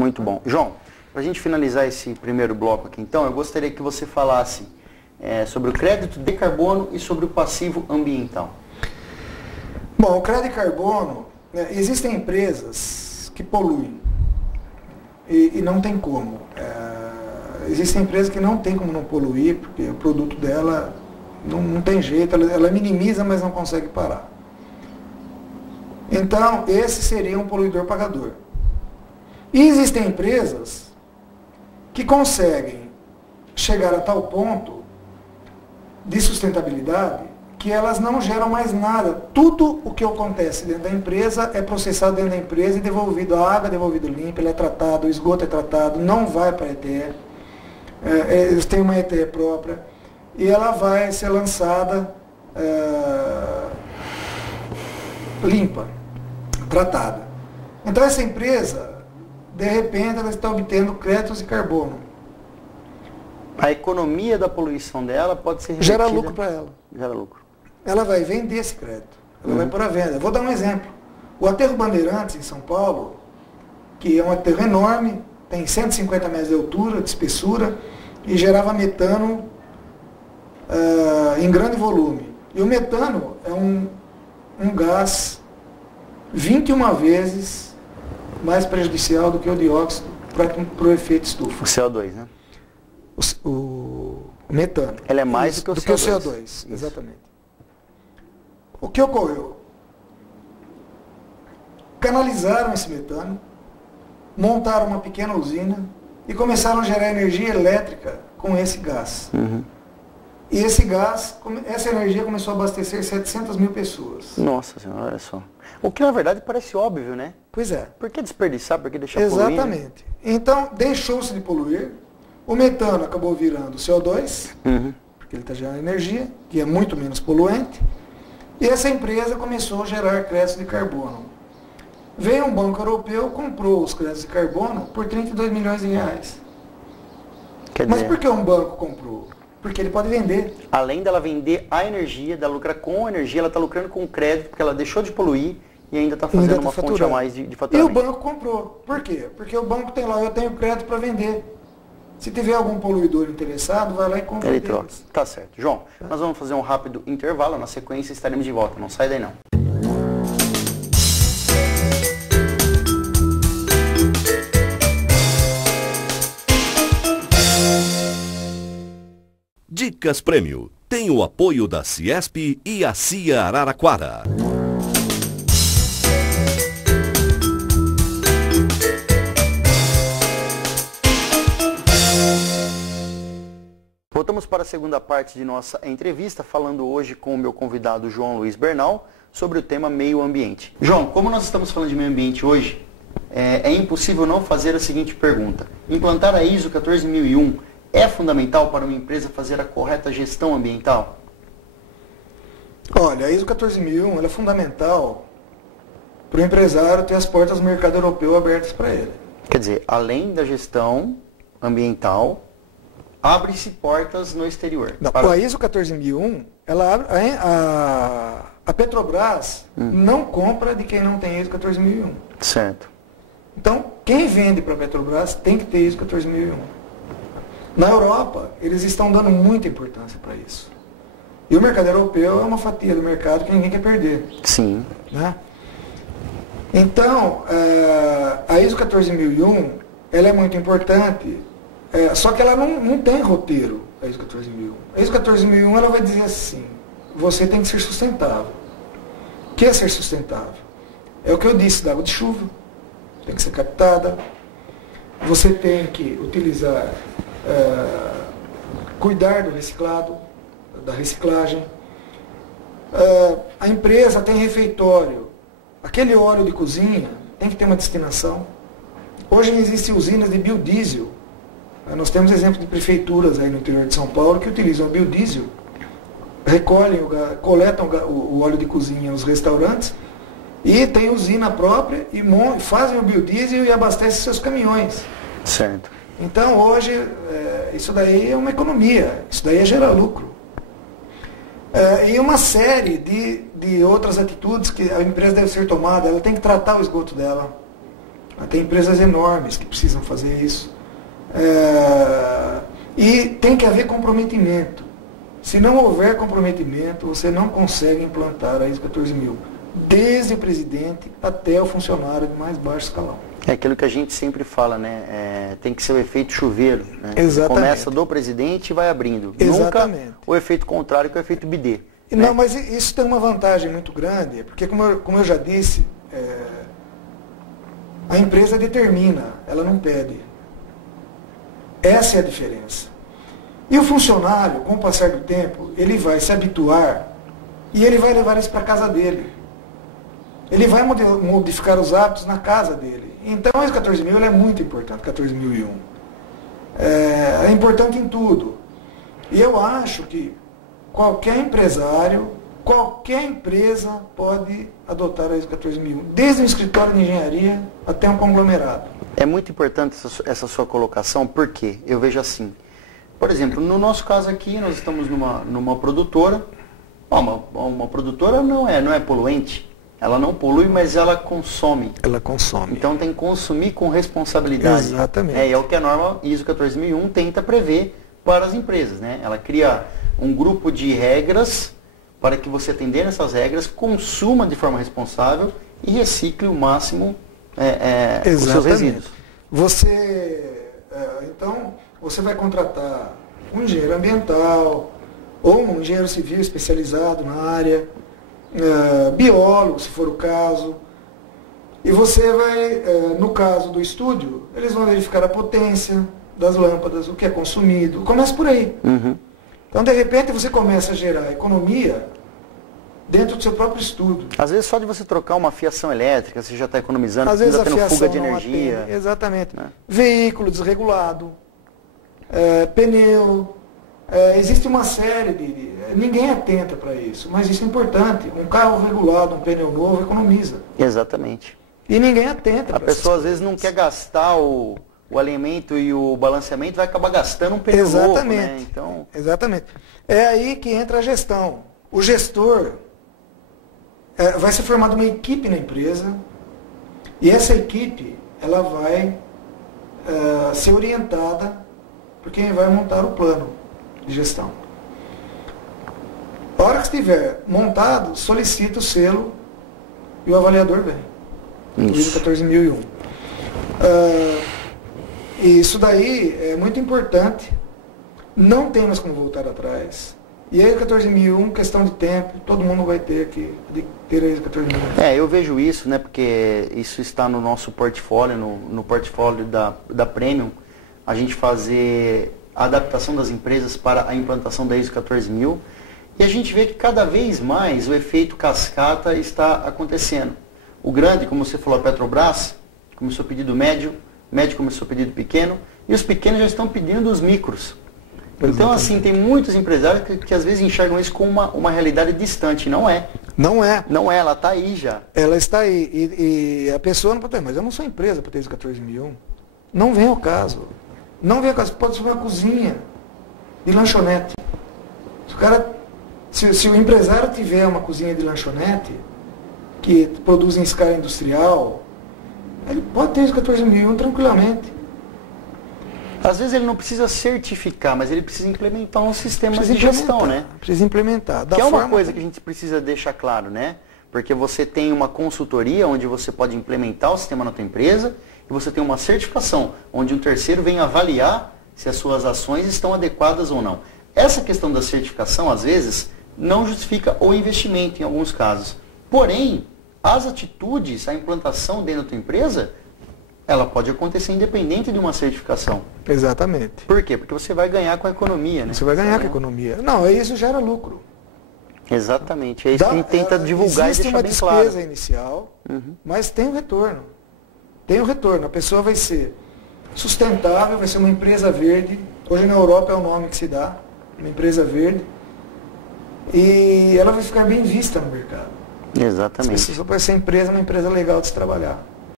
Muito bom. João, para a gente finalizar esse primeiro bloco aqui, então, eu gostaria que você falasse sobre o crédito de carbono e sobre o passivo ambiental. Bom, o crédito de carbono, existem empresas que poluem e não tem como. Existem empresas que não tem como não poluir, porque o produto dela não tem jeito, ela minimiza, mas não consegue parar. Então, esse seria um poluidor pagador. E existem empresas que conseguem chegar a tal ponto de sustentabilidade que elas não geram mais nada. Tudo o que acontece dentro da empresa é processado dentro da empresa e devolvido. A água é devolvida limpa, ele é tratado, o esgoto é tratado, não vai para a ETE. Eles têm uma ETE própria e ela vai ser lançada limpa, tratada. Então essa empresa, de repente, ela está obtendo créditos de carbono. A economia da poluição dela pode ser gera lucro para ela. Gera lucro. Ela vai vender esse crédito. Ela vai pôr à venda. Vou dar um exemplo. O aterro Bandeirantes, em São Paulo, que é um aterro enorme, tem 150 metros de altura, de espessura, e gerava metano em grande volume. E o metano é um gás 21 vezes mais prejudicial do que o dióxido para o efeito estufa. O CO2, né? O metano. Ele é mais do que o CO2. Isso. Exatamente. O que ocorreu? Canalizaram esse metano, montaram uma pequena usina e começaram a gerar energia elétrica com esse gás. E esse gás, essa energia começou a abastecer 700 mil pessoas. Nossa Senhora, olha só. O que na verdade parece óbvio, né? Pois é. Por que desperdiçar? Por que deixar poluir? Exatamente. Então, deixou-se de poluir. O metano acabou virando CO2, porque ele está gerando energia, que é muito menos poluente. E essa empresa começou a gerar créditos de carbono. Veio um banco europeu, comprou os créditos de carbono por 32 milhões de reais. Mas por que um banco comprou? Porque ele pode vender. Além dela vender a energia, dela lucrar com a energia, ela está lucrando com o crédito, porque ela deixou de poluir e ainda está fazendo uma fonte a mais de faturamento. E o banco comprou. Por quê? Porque o banco tem lá, eu tenho crédito para vender. Se tiver algum poluidor interessado, vai lá e compra. Ele troca. Tá certo. João, nós vamos fazer um rápido intervalo, na sequência estaremos de volta. Não sai daí não. Dicas Prêmio tem o apoio da Ciesp e a CIA Araraquara. Voltamos para a segunda parte de nossa entrevista, falando hoje com o meu convidado João Luiz Bernal sobre o tema meio ambiente. João, como nós estamos falando de meio ambiente hoje, é impossível não fazer a seguinte pergunta. Implantar a ISO 14001 é fundamental para uma empresa fazer a correta gestão ambiental? Olha, a ISO 14001 ela é fundamental para o empresário ter as portas do mercado europeu abertas para ele. Quer dizer, além da gestão ambiental, abre-se portas no exterior. Não, a ISO 14001, ela abre, a Petrobras não compra de quem não tem ISO 14001. Certo. Então, quem vende para a Petrobras tem que ter ISO 14001. Na Europa, eles estão dando muita importância para isso. E o mercado europeu é uma fatia do mercado que ninguém quer perder. Sim. Né? Então, a ISO 14001, ela é muito importante, só que ela não tem roteiro, a ISO 14001. A ISO 14001 ela vai dizer assim, você tem que ser sustentável. O que é ser sustentável? É o que eu disse da água de chuva, tem que ser captada, você tem que utilizar, cuidar do reciclado, da reciclagem. A empresa tem refeitório, aquele óleo de cozinha tem que ter uma destinação. Hoje existem usinas de biodiesel. Nós temos exemplos de prefeituras aí no interior de São Paulo que utilizam o biodiesel, coletam o óleo de cozinha nos restaurantes e tem usina própria e fazem o biodiesel e abastecem seus caminhões. Certo. Então hoje isso daí é uma economia, isso daí é gerar lucro. E uma série de outras atitudes que a empresa deve ser tomada, ela tem que tratar o esgoto dela. Tem empresas enormes que precisam fazer isso. E tem que haver comprometimento. Se não houver comprometimento, você não consegue implantar a ISO 14000, desde o presidente até o funcionário de mais baixo escalão. É aquilo que a gente sempre fala, né? Tem que ser o efeito chuveiro. Né? Exatamente. Começa do presidente e vai abrindo. Exatamente. Nunca o efeito contrário, que é o efeito bidê. Não, né? mas isso tem uma vantagem muito grande, porque como eu já disse, a empresa determina, ela não pede. Essa é a diferença. E o funcionário, com o passar do tempo, ele vai se habituar e ele vai levar isso para a casa dele. Ele vai modificar os hábitos na casa dele. Então, a ISO 14000 é muito importante, 14001. É importante em tudo. E eu acho que qualquer empresário, qualquer empresa pode adotar a ISO 14001, desde um escritório de engenharia até um conglomerado. É muito importante essa sua colocação, porque eu vejo assim, por exemplo, no nosso caso aqui, nós estamos numa produtora. Uma produtora não é poluente. Ela não polui, mas ela consome. Ela consome. Então tem que consumir com responsabilidade. Exatamente. É o que a norma ISO 14001 tenta prever para as empresas. Né? Ela cria um grupo de regras para que você, atendendo essas regras, consuma de forma responsável e recicle o máximo os seus resíduos. Então, você vai contratar um engenheiro ambiental ou um engenheiro civil especializado na área, biólogo, se for o caso, e você vai, no caso do estúdio, eles vão verificar a potência das lâmpadas, o que é consumido, começa por aí. Uhum. Então, de repente, você começa a gerar economia dentro do seu próprio estúdio. Às vezes, só de você trocar uma fiação elétrica, você já está economizando, às vezes está tendo fuga de não energia. atende. Exatamente. Né? Veículo desregulado, pneu, existe uma série de... Ninguém atenta para isso, mas isso é importante. Um carro regulado, um pneu novo, economiza. Exatamente. E ninguém atenta. A pessoa às vezes não quer gastar o alimento e o balanceamento, vai acabar gastando um pneu novo, né? Então... Exatamente. É aí que entra a gestão. O gestor vai ser formada uma equipe na empresa e essa equipe ela vai ser orientada por quem vai montar o plano de gestão. A hora que estiver montado, solicita o selo e o avaliador vem. Isso. ISO 14001. Isso daí é muito importante. Não tem mais como voltar atrás. E aí, 14001, questão de tempo, todo mundo vai ter que ter a ISO 14001. Eu vejo isso, né, porque isso está no nosso portfólio, no portfólio da Premium, a gente fazer a adaptação das empresas para a implantação da ISO 14000, e a gente vê que cada vez mais o efeito cascata está acontecendo. O grande, como você falou, a Petrobras, começou a pedido médio, médio começou a pedido pequeno, e os pequenos já estão pedindo os micros. Então, assim, tem muitos empresários que às vezes enxergam isso como uma realidade distante. Não é. Não é. Não é, ela está aí já. Ela está aí. E a pessoa não pode ter, mas eu não sou empresa para ter ISO 14001. Não vem ao caso. Não vem ao caso. Pode ser uma cozinha de lanchonete. Se o empresário tiver uma cozinha de lanchonete que produz em escala industrial, ele pode ter ISO 14001 tranquilamente. Às vezes ele não precisa certificar, mas ele precisa implementar um sistema de gestão, né? Precisa implementar. Que é uma coisa que a gente precisa deixar claro, né? Porque você tem uma consultoria onde você pode implementar o sistema na tua empresa e você tem uma certificação, onde um terceiro vem avaliar se as suas ações estão adequadas ou não. Essa questão da certificação, às vezes, não justifica o investimento em alguns casos. Porém, as atitudes, a implantação dentro da tua empresa, ela pode acontecer independente de uma certificação. Exatamente. Por quê? Porque você vai ganhar com a economia, né? Você vai ganhar com a economia. Não, isso gera lucro. Exatamente. É isso que a gente tenta divulgar e deixar bem claro. Existe uma despesa inicial, mas tem um retorno. Tem um retorno. A pessoa vai ser sustentável, vai ser uma empresa verde. Hoje na Europa é o nome que se dá, uma empresa E ela vai ficar bem vista no mercado. Exatamente. Essa empresa é uma empresa legal de se trabalhar.